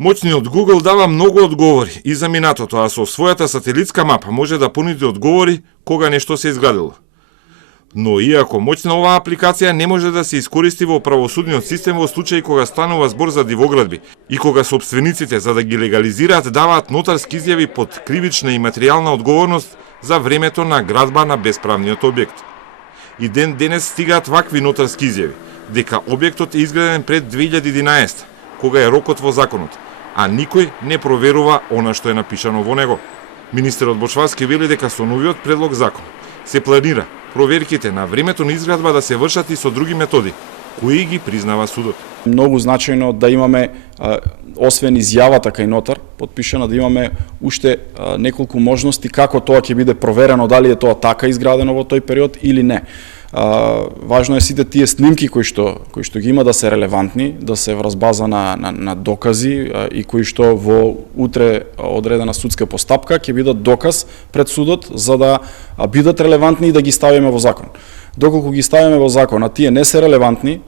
Моćниот Google дава многу одговори и за минатото, а со својата сателитска мапа може да понуди одговори кога нешто се изградило. Но иако моćна оваа апликација не може да се искористи во правосудниот систем во случаи кога станува збор за дивоградби и кога собствениците за да ги легализираат даваат нотарски изјави под кривична и материјална одговорност за времето на градба на бесправниот објект. И ден денес стигаат вакви нотарски изјави дека објектот е изграден пред 2011, кога е рокот во законот, а никој не проверува она што е напишано во него. Министерот Бочварски вели дека со новиот предлог закон се планира проверките на времето на изградба да се вршат и со други методи, кои ги признава судот. Многу значајно да имаме, освен изјавата кај нотар, потпишана, да имаме уште неколку можности како тоа ќе биде проверено, дали е тоа така изградено во тој период или не. Важно е сите тие снимки кои што ги има да се релевантни, да се врз база на докази и кои што во утре одредена судска постапка ќе бидат доказ пред судот за да бидат релевантни и да ги ставиме во закон. Доколку ги ставиме во закон, а тие не се релевантни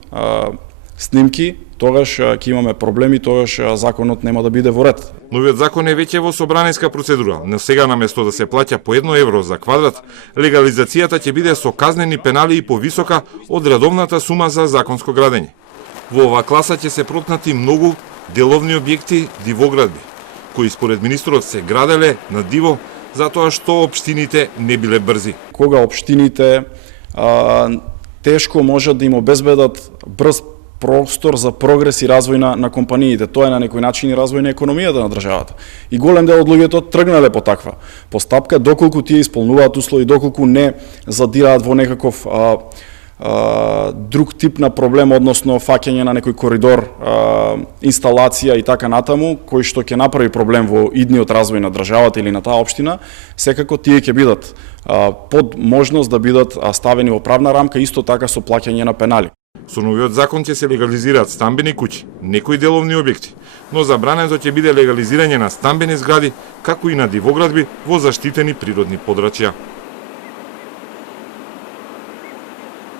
снимки, тогаш ќе имаме проблеми, тогаш законот нема да биде во ред. Новиот закон е веќе во собраниска процедура, но сега наместо да се плаќа по 1 евро за квадрат, легализацијата ќе биде со казнени пенали и повисока од редовната сума за законско градење. Во оваа класа ќе се протнати многу деловни објекти дивоградби, кои според министрот се граделе на диво затоа што општините не биле брзи. Кога општините тешко можат да им обезбедат брз простор за прогрес и развој на компаниите. Тоа е на некој начин и развој на економијата на државата. И голем дел од луѓето тргнале по таква постапка, доколку тие исполнуваат услови, доколку не задираат во некаков друг тип на проблем, односно фаќање на некој коридор, инсталација и така натаму, кој што ќе направи проблем во идниот развој на државата или на таа општина, секако тие ќе бидат под можност да бидат ставени во правна рамка, исто така со плаќање на пенали. Со новиот закон ќе се легализираат стамбени куќи, некои деловни објекти, но забрането ќе биде легализирање на стамбени згради, како и на дивоградби во заштитени природни подрачја.